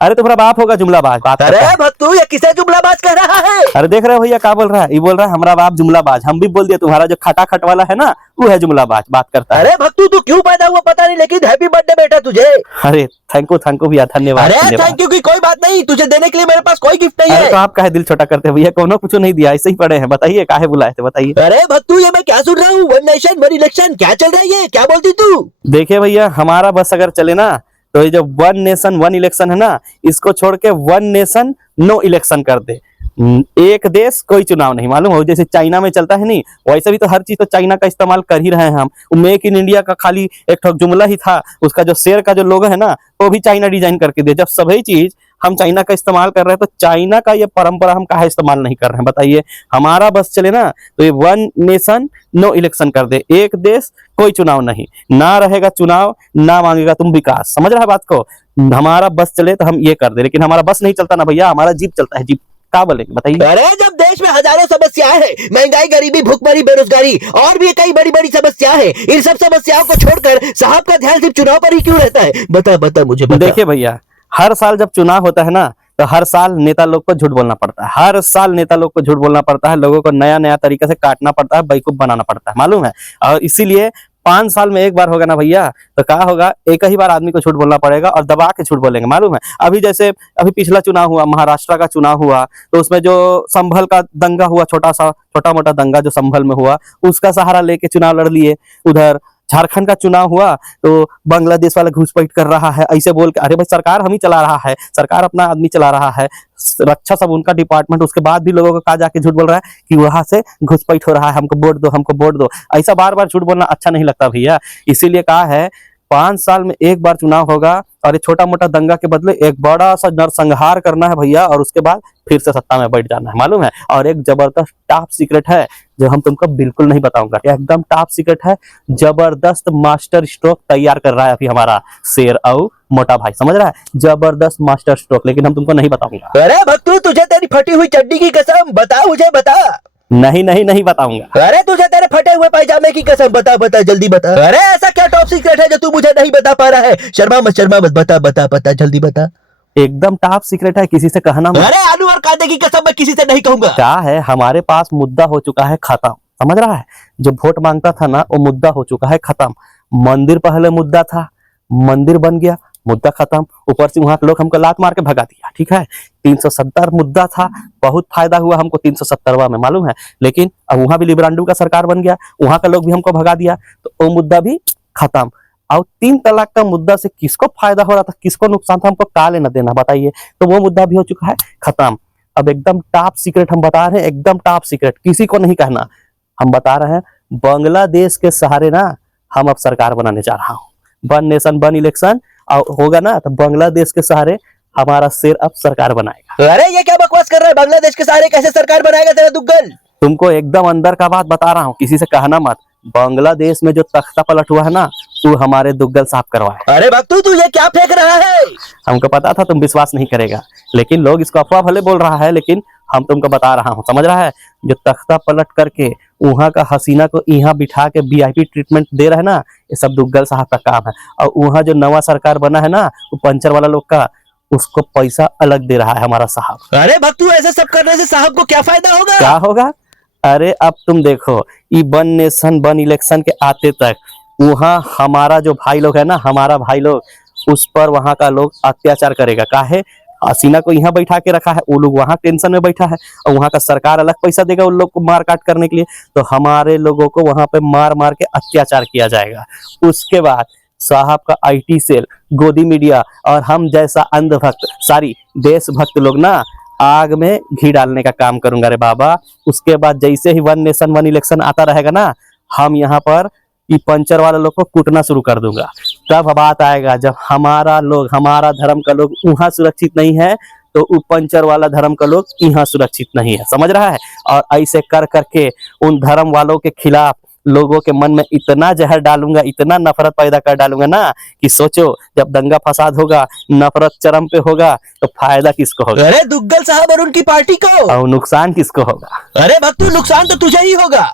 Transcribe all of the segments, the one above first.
अरे तुम्हारा बाप होगा जुमलाबाज। बात अरे भक्तू ये किसे जुमलाबाज कह रहा है? अरे देख रहे हो भैया क्या बोल रहा है, ये बोल रहा है हमारा बाप जुमलाबाज। हम भी बोल दिए तुम्हारा जो खटाखट वाला है ना वो है जुमलाबाज, बात करता है। अरे भक्तू तू क्यों पैदा हुआ पता नहीं, लेकिन हैप्पी बर्थडे बेटा तुझे। अरे थैंक यू भैया, धन्यवाद। अरे थैंक यू की कोई बात नहीं, तुझे देने के लिए मेरे पास कोई गिफ्ट नहीं अरे है। तो आप काहे दिल छोटा करते हैं भैया, कोनो कुछ नहीं दिया, ऐसे ही पड़े हैं। बताइए काहे बुलाए थे, बताइए। अरे भक्तू ये मैं क्या सुन रहा हूँ, वन नेशन वन इलेक्शन, क्या चल रहा है ये, क्या बोलती तू? देखिए भैया हमारा बस अगर चले ना तो ये जो वन नेशन वन इलेक्शन है ना, इसको छोड़ के वन नेशन नो इलेक्शन कर दे। एक देश कोई चुनाव नहीं, मालूम हो जैसे चाइना में चलता है नहीं, वैसे भी तो हर चीज तो चाइना का इस्तेमाल कर ही रहे हैं हम। मेक इन इंडिया का खाली एक ठोक जुमला ही था, उसका जो शेर का जो लोगो है ना वो भी चाइना डिजाइन करके दिया। जब सभी चीज हम चाइना का इस्तेमाल कर रहे हैं तो चाइना का ये परंपरा हम काहे इस्तेमाल नहीं कर रहे हैं, बताइए। हमारा बस चले ना तो ये वन नेशन नो इलेक्शन कर दे, एक देश कोई चुनाव नहीं, ना रहेगा चुनाव ना मांगेगा तुम विकास, समझ रहा है बात को। हमारा बस चले तो हम ये कर दे, लेकिन हमारा बस नहीं चलता ना भैया, हमारा जीप चलता है, जीप। क्या बोलेंगे बताइए। अरे जब देश में हजारों समस्याएं हैं, महंगाई, गरीबी, भूखमरी, बेरोजगारी और भी कई बड़ी बड़ी समस्याएं हैं, इन सब समस्याओं को छोड़कर साहब का ध्यान सिर्फ चुनाव पर ही क्यों रहता है? बता बता मुझे बता। देखिए भैया हर साल जब चुनाव होता है ना तो हर साल नेता लोग को झूठ बोलना पड़ता है, हर साल नेता लोग को झूठ बोलना पड़ता है, लोगों को नया नया तरीके से काटना पड़ता है, बेवकूफ बनाना पड़ता है, मालूम है। और इसीलिए 5 साल में एक बार होगा ना भैया तो क्या होगा, एक ही बार आदमी को झूठ बोलना पड़ेगा और दबा के झूठ बोलेंगे, मालूम है। अभी जैसे अभी पिछला चुनाव हुआ, महाराष्ट्र का चुनाव हुआ, तो उसमें जो संभल का दंगा हुआ, छोटा मोटा दंगा जो संभल में हुआ, उसका सहारा लेके चुनाव लड़ लिए। उधर झारखंड का चुनाव हुआ तो बांग्लादेश वाला घुसपैठ कर रहा है, ऐसे बोल के। अरे भाई सरकार हम ही चला रहा है, सरकार अपना आदमी चला रहा है, रक्षा सब उनका डिपार्टमेंट, उसके बाद भी लोगों को कहा जाके झूठ बोल रहा है कि वहां से घुसपैठ हो रहा है, हमको वोट दो, हमको वोट दो। ऐसा बार बार झूठ बोलना अच्छा नहीं लगता भैया, इसीलिए कहा है 5 साल में एक बार चुनाव होगा और ये छोटा मोटा दंगा के बदले एक बड़ा सा नरसंहार करना है भैया, और उसके बाद फिर से सत्ता में बैठ जाना है, मालूम है। और एक जबरदस्त टॉप सीक्रेट है जो हम तुमको बिल्कुल नहीं बताऊंगा, एकदम टॉप सीक्रेट है, जबरदस्त मास्टर स्ट्रोक तैयार कर रहा है अभी हमारा शेर और मोटा भाई, समझ रहा है, जबरदस्त मास्टर स्ट्रोक, लेकिन हम तुमको नहीं बताऊंगा। अरे भक्तू तुझे तेरी फटी हुई चड्डी की कसम, बता मुझे बता। नहीं बताऊंगा। अरे तुझे तेरे फटे हुए पायजामे की कसम, बता बता जल्दी बता। अरे ऐसा क्या टॉप सीक्रेट है जो तू मुझे नहीं बता पा रहा है? शर्मा मत, बता बता बता जल्दी बता। एकदम टॉप सीक्रेट है, किसी से कहना मत। अरे आलू और कांदे की कसम मैं किसी से नहीं कहूंगा। क्या है, हमारे पास मुद्दा हो चुका है खत्म, समझ रहा है। जो वोट मांगता था ना वो मुद्दा हो चुका है खत्म। मंदिर पहले मुद्दा था, मंदिर बन गया, मुद्दा खत्म। ऊपर से वहां के लोग हमको लात मार के भगा दिया, ठीक है। 370 मुद्दा था, बहुत फायदा हुआ हमको 370वां में, मालूम है। लेकिन अब वहां भी लिबरांडू का सरकार बन गया, वहां का लोग भी हमको भगा दिया, तो वो मुद्दा भी खत्म। और 3 तलाक का मुद्दा से किसको फायदा हो रहा था, किसको नुकसान था, हमको का लेना देना, बताइए। तो वो मुद्दा भी हो चुका है खत्म। अब एकदम टॉप सीक्रेट हम बता रहे हैं, एकदम टॉप सीक्रेट, किसी को नहीं कहना। हम बता रहे हैं बांग्लादेश के सहारे ना हम अब सरकार बनाने जा रहा हूँ। वन नेशन वन इलेक्शन होगा ना तो बांग्लादेश के सहारे हमारा शेर अब सरकार बनाएगा। अरे ये क्या बकवास कर रहा है, बांग्लादेश के सहारे कैसे सरकार बनाएगा तेरा दुग्गल? तुमको एकदम अंदर का बात बता रहा हूँ, किसी से कहना मत। बांग्लादेश में जो तख्ता पलट हुआ है ना वो हमारे दुग्गल साहब करवाए। अरे भक्तू तू ये क्या फेंक रहा है? हमको पता था तुम विश्वास नहीं करेगा, लेकिन लोग इसको अफवाह भले बोल रहा है, लेकिन हम तुमको बता रहा हूँ, समझ रहा है। जो तख्ता पलट करके वहां का हसीना को यहाँ बिठा के VIP ट्रीटमेंट दे रहे हैं ना, ये सब दुग्गल साहब का काम है। और वहां जो नवा सरकार बना है ना वो पंचर वाला लोग का, उसको पैसा अलग दे रहा है हमारा साहब। अरे भक्तू ऐसे सब करने से साहब को क्या फायदा होगा? क्या होगा? अरे अब तुम देखो, ये वन नेशन वन इलेक्शन के आते तक वहां हमारा जो भाई लोग है ना, हमारा भाई लोग, उस पर वहां का लोग अत्याचार करेगा। काहे? हसीना को यहाँ बैठा के रखा है, वो लोग वहां टेंशन में बैठा है, और वहां का सरकार अलग पैसा देगा उन लोग को मार काट करने के लिए, तो हमारे लोगों को वहां पे मार मार के अत्याचार किया जाएगा। उसके बाद साहब का IT सेल, गोदी मीडिया और हम जैसा अंधभक्त, सारी देशभक्त लोग ना आग में घी डालने का काम करूंगा रे बाबा। उसके बाद जैसे ही वन नेशन वन इलेक्शन आता रहेगा ना, हम यहाँ पर ये पंचर वाले लोग को कूटना शुरू कर दूंगा। तब बात आएगा जब हमारा लोग, हमारा धर्म का लोग वहां सुरक्षित नहीं है तो वो पंचर वाला धर्म का लोग यहाँ सुरक्षित नहीं है, समझ रहा है। और ऐसे कर करके उन धर्म वालों के खिलाफ लोगों के मन में इतना जहर डालूंगा, इतना नफरत पैदा कर डालूंगा ना कि सोचो जब दंगा फसाद होगा, नफरत चरम पे होगा, तो फायदा किसको होगा? अरे दुग्गल साहब और उनकी पार्टी को। और नुकसान किसको होगा? अरे भक्तू नुकसान तो तुझे ही होगा।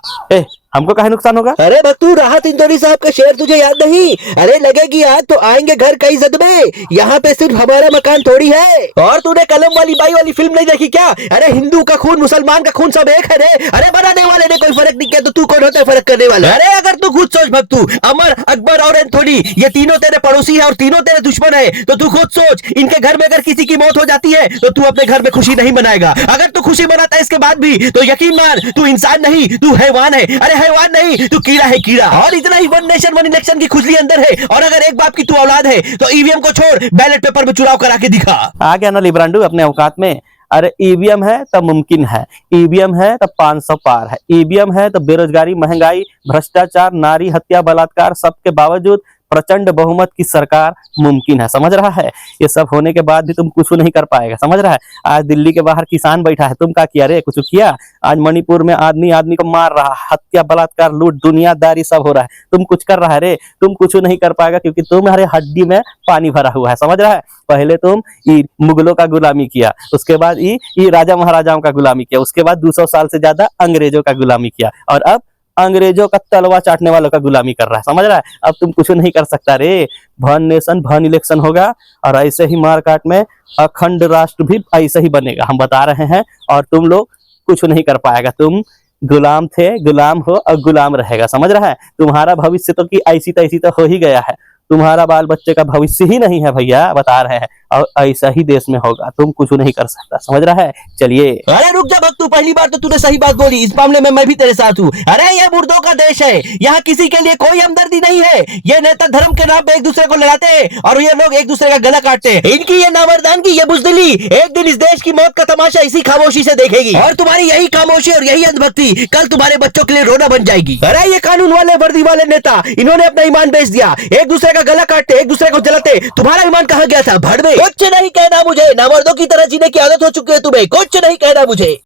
हमको काहे नुकसान होगा? अरे भक्तू, राहत इंदौरी साहब का शेर तुझे याद नहीं? अरे लगेगी याद तो आएंगे घर कई सदमे, यहाँ पे सिर्फ हमारा मकान थोड़ी है। और तूने कलम वाली बाई वाली फिल्म नहीं देखी क्या? अरे हिंदू का खून मुसलमान का खून सब एक है रे। अरे बनाने वाले ने कोई फर्क नहीं किया तो तू कौन होता है फर्क करने वाला? अरे अगर तू खुद सोच भक्तू, अमर, अकबर और एंथोनी ये तीनों तेरे पड़ोसी है और तीनों तेरे दुश्मन है, तो तू खुद सोच इनके घर में अगर किसी की मौत हो जाती है तो तू अपने घर में खुशी नहीं मनाएगा। अगर तू खुशी मनाता है इसके बाद भी तो यकीन मान तू इंसान नहीं, तू हैवान है। अरे हैवान नहीं, तू कीड़ा है कीड़ा। और इतना ही वन नेशन वन इलेक्शन की खुजली अंदर है। और अगर एक बाप की तू औलाद है तो ईवीएम को छोड़, बैलेट पेपर में चुनाव करा के दिखा। आ गया ना लिब्रांडू अपने औकात में। अरे ईवीएम है तब मुमकिन है, ईवीएम है तब 500 पार है, ईवीएम है तो बेरोजगारी, महंगाई, भ्रष्टाचार, नारी हत्या, बलात्कार सबके बावजूद प्रचंड बहुमत की सरकार मुमकिन है। समझ रहा है? ये सब होने के बाद भी तुम कुछ नहीं कर पाएगा। समझ रहा है? आज दिल्ली के बाहर किसान बैठा है, तुम क्या किया रे? कुछ किया? आज मणिपुर में आदमी आदमी को मार रहा, हत्या, बलात्कार, लूट, दुनियादारी सब हो रहा है। तुम कुछ कर रहा है रे? तुम कुछ नहीं कर पाएगा क्योंकि तुम्हारे हड्डी में पानी भरा हुआ है। समझ रहा है? पहले तुम मुगलों का गुलामी किया, उसके बाद राजा महाराजाओं का गुलामी किया, उसके बाद 200 साल से ज्यादा अंग्रेजों का गुलामी किया, और अब अंग्रेजों का तलवा चाटने वालों का गुलामी कर रहा है। समझ रहा है? अब तुम कुछ नहीं कर सकता रे। भन नेशन भन इलेक्शन होगा और ऐसे ही मारकाट में अखंड राष्ट्र भी ऐसे ही बनेगा, हम बता रहे हैं। और तुम लोग कुछ नहीं कर पाएगा। तुम गुलाम थे, गुलाम हो और गुलाम रहेगा। समझ रहा है? तुम्हारा भविष्य तो कि ऐसी तैसी तो हो ही गया है, तुम्हारा बाल बच्चे का भविष्य ही नहीं है भैया, बता रहे हैं। और ऐसा ही देश में होगा, तुम कुछ नहीं कर सकता। समझ रहा है? चलिए। अरे रुक जा भक्तू, पहली बार तो तूने सही बात बोली, इस मामले में मैं भी तेरे साथ हूँ। अरे ये मुर्दों का देश है, यहाँ किसी के लिए कोई हमदर्दी नहीं है। ये नेता धर्म के नाम पे एक दूसरे को लड़ाते हैं और ये लोग एक दूसरे का गला काटते हैं। इनकी ये नामर्दानगी, ये बुजदिली एक दिन इस देश की मौत का तमाशा इसी खामोशी से देखेगी। और तुम्हारी यही खामोशी और यही अंधभक्ति कल तुम्हारे बच्चों के लिए रोना बन जाएगी। अरे ये कानून वाले, वर्दी वाले नेता, इन्होंने अपना ईमान बेच दिया, एक दूसरे का गला काटते, एक दूसरे को जलाते। तुम्हारा ईमान कहाँ गया था? भड़ में। कुछ नहीं कहना मुझे, नामर्दों की तरह जीने की आदत हो चुकी है तुम्हें, कुछ नहीं कहना मुझे।